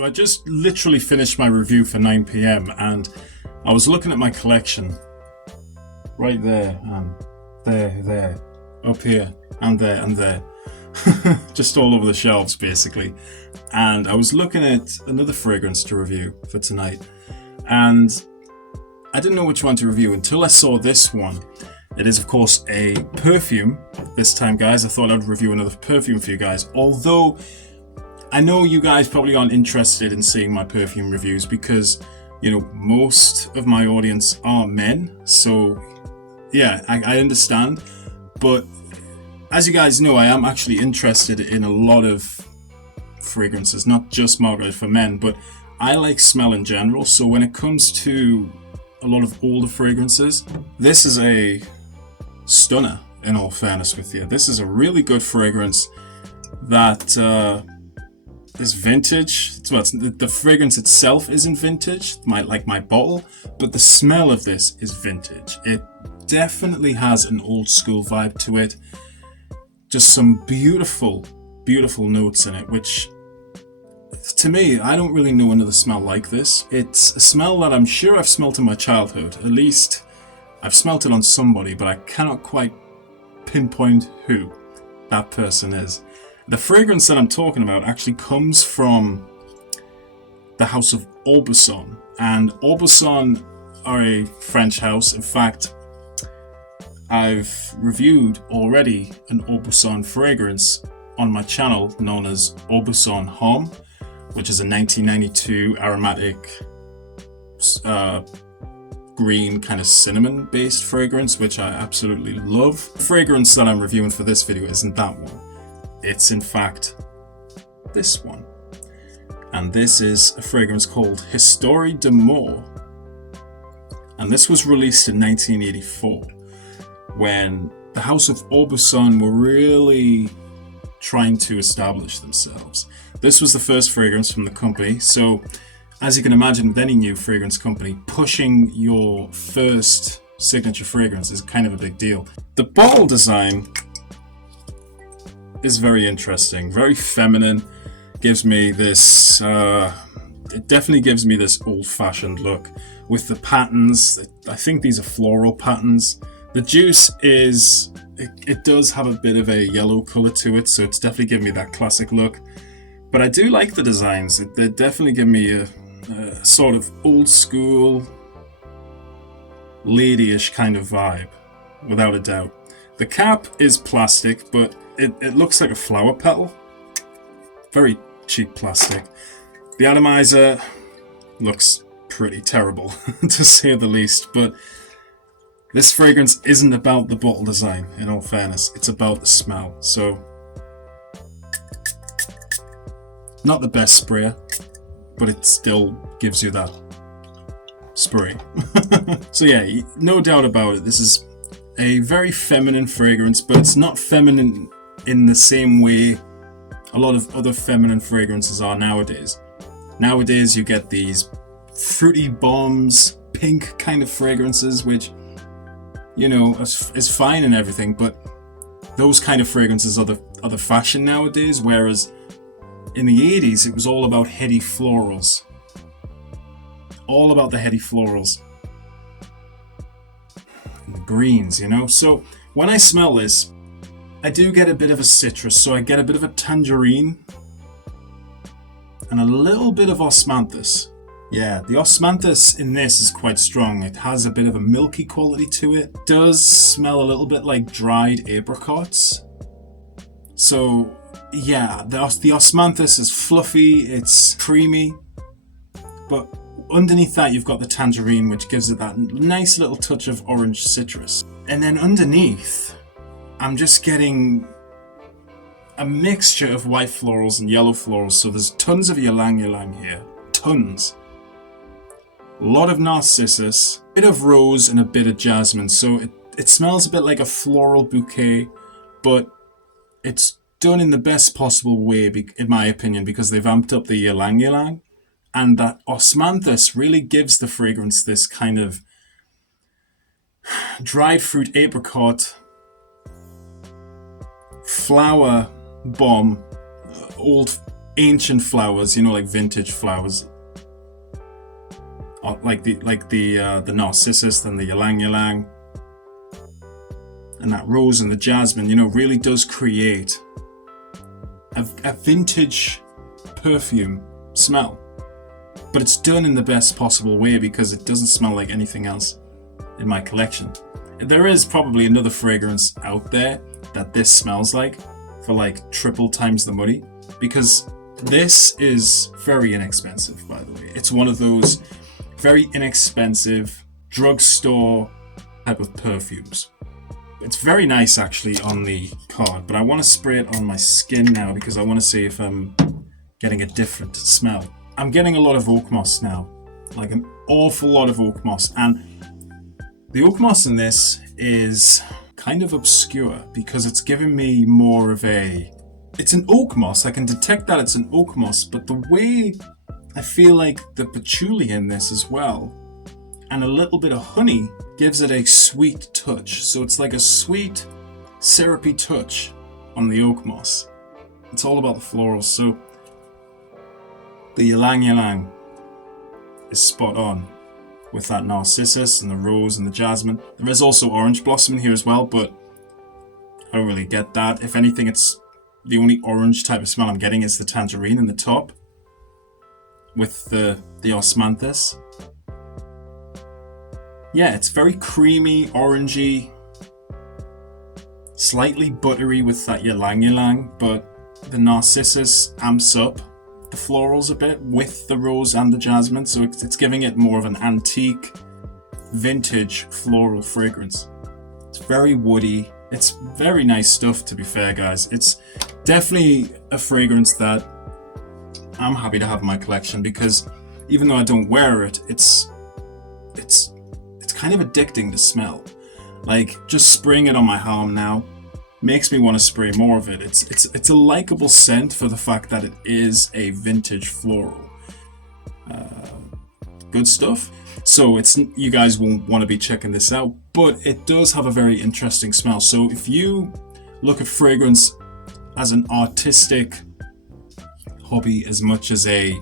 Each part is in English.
So I just literally finished my review for 9 p.m. and I was looking at my collection right there and there, up here and there, just all over the shelves basically. And I was looking at another fragrance to review for tonight and I didn't know which one to review until I saw this one. It is of course a perfume this time, guys. I thought I'd review another perfume for you guys, although I know you guys probably aren't interested in seeing my perfume reviews because, you know, most of my audience are men. So, yeah, I understand. But as you guys know, I am actually interested in a lot of fragrances, not just marketed for men, but I like smell in general. So when it comes to a lot of older fragrances, this is a stunner, in all fairness with you. This is a really good fragrance that is vintage. The fragrance itself isn't vintage, like my bottle, but the smell of this is vintage. It definitely has an old school vibe to it. Just some beautiful, beautiful notes in it, which to me, I don't really know another smell like this. It's a smell that I'm sure I've smelt in my childhood. At least I've smelt it on somebody, but I cannot quite pinpoint who that person is. The fragrance that I'm talking about actually comes from the house of Aubusson, and Aubusson are a French house. In fact, I've reviewed already an Aubusson fragrance on my channel known as Aubusson Homme, which is a 1992 aromatic green kind of cinnamon based fragrance, which I absolutely love. The fragrance that I'm reviewing for this video isn't that one. It's in fact this one. And this is a fragrance called Historie D'amour. And this was released in 1984 when the House of Aubusson were really trying to establish themselves. This was the first fragrance from the company. So as you can imagine with any new fragrance company, pushing your first signature fragrance is kind of a big deal. The bottle design is very interesting, very feminine. Gives me this, it definitely gives me this old-fashioned look with the patterns. I think these are floral patterns. The juice is, it does have a bit of a yellow color to it, so it's definitely giving me that classic look. But I do like the designs. They definitely give me a sort of old school, ladyish kind of vibe, without a doubt. The cap is plastic, but it looks like a flower petal. Very cheap plastic. The atomizer looks pretty terrible, to say the least, but this fragrance isn't about the bottle design, in all fairness. It's about the smell. So, not the best sprayer, but it still gives you that spray. So yeah, no doubt about it. This is a very feminine fragrance, but it's not feminine in the same way a lot of other feminine fragrances are nowadays. Nowadays you get these fruity bombs, pink kind of fragrances, which, you know, is fine and everything, but those kind of fragrances are the fashion nowadays, whereas in the 80s it was all about heady florals. All about the heady florals. And the greens, you know? So when I smell this, I do get a bit of a citrus, so I get a bit of a tangerine and a little bit of osmanthus. Yeah, the osmanthus in this is quite strong. It has a bit of a milky quality to it. It does smell a little bit like dried apricots. So yeah, the osmanthus is fluffy, it's creamy, but underneath that you've got the tangerine, which gives it that nice little touch of orange citrus. And then underneath, I'm just getting a mixture of white florals and yellow florals. So there's tons of ylang ylang here. Tons. A lot of narcissus, a bit of rose and a bit of jasmine. So it smells a bit like a floral bouquet, but it's done in the best possible way, in my opinion, because they've amped up the ylang ylang. And that osmanthus really gives the fragrance this kind of dried fruit apricot, flower bomb, old ancient flowers, you know, like vintage flowers, like the narcissus and the ylang ylang, and that rose and the jasmine, you know, really does create a vintage perfume smell. But it's done in the best possible way because it doesn't smell like anything else in my collection. There is probably another fragrance out there that this smells like for like triple times the money, because this is very inexpensive, by the way. It's one of those very inexpensive drugstore type of perfumes. It's very nice actually on the card, but I want to spray it on my skin now because I want to see if I'm getting a different smell. I'm getting a lot of oak moss now, like an awful lot of oak moss, and the oak moss in this is kind of obscure because it's giving me more of a... It's an oak moss, I can detect that it's an oak moss, but the way I feel like the patchouli in this as well, and a little bit of honey, gives it a sweet touch. So it's like a sweet, syrupy touch on the oak moss. It's all about the florals. So the ylang ylang is spot on with that narcissus and the rose and the jasmine. There is also orange blossom in here as well, but I don't really get that. If anything, it's the only orange type of smell I'm getting is the tangerine in the top with the osmanthus. Yeah, it's very creamy, orangey, slightly buttery with that ylang ylang, but the narcissus amps up the florals a bit with the rose and the jasmine, so it's giving it more of an antique, vintage floral fragrance. It's very woody. It's very nice stuff, to be fair, guys. It's definitely a fragrance that I'm happy to have in my collection because even though I don't wear it, it's kind of addicting to smell. Like, just spraying it on my arm now makes me want to spray more of it. It's a likable scent for the fact that it is a vintage floral. Good stuff. So you guys won't want to be checking this out, but it does have a very interesting smell. So if you look at fragrance as an artistic hobby as much as an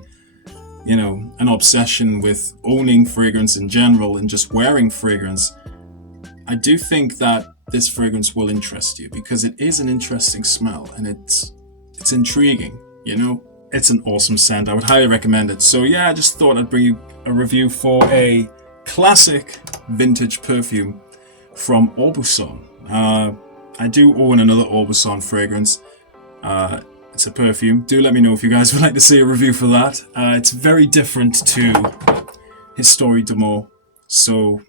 obsession with owning fragrance in general and just wearing fragrance, I do think that this fragrance will interest you because it is an interesting smell and it's intriguing, you know? It's an awesome scent. I would highly recommend it. So yeah, I just thought I'd bring you a review for a classic vintage perfume from Aubusson. I do own another Aubusson fragrance. It's a perfume. Do let me know if you guys would like to see a review for that. It's very different to Historie D'amour. So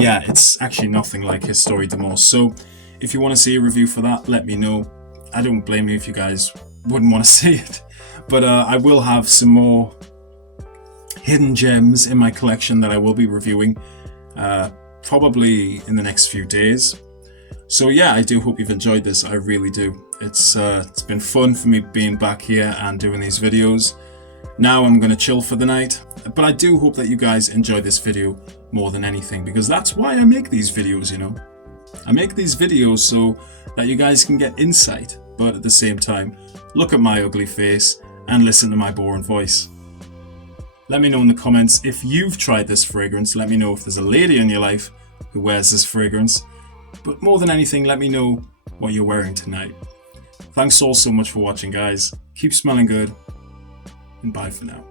yeah, it's actually nothing like Historie D'amour. So if you want to see a review for that, let me know. I don't blame you if you guys wouldn't want to see it. But I will have some more hidden gems in my collection that I will be reviewing probably in the next few days. So yeah, I do hope you've enjoyed this. I really do. It's been fun for me being back here and doing these videos. Now I'm going to chill for the night, but I do hope that you guys enjoy this video more than anything, because that's why I make these videos, you know. I make these videos so that you guys can get insight, but at the same time, look at my ugly face and listen to my boring voice. Let me know in the comments if you've tried this fragrance. Let me know if there's a lady in your life who wears this fragrance. But more than anything, let me know what you're wearing tonight. Thanks all so much for watching, guys. Keep smelling good, and bye for now.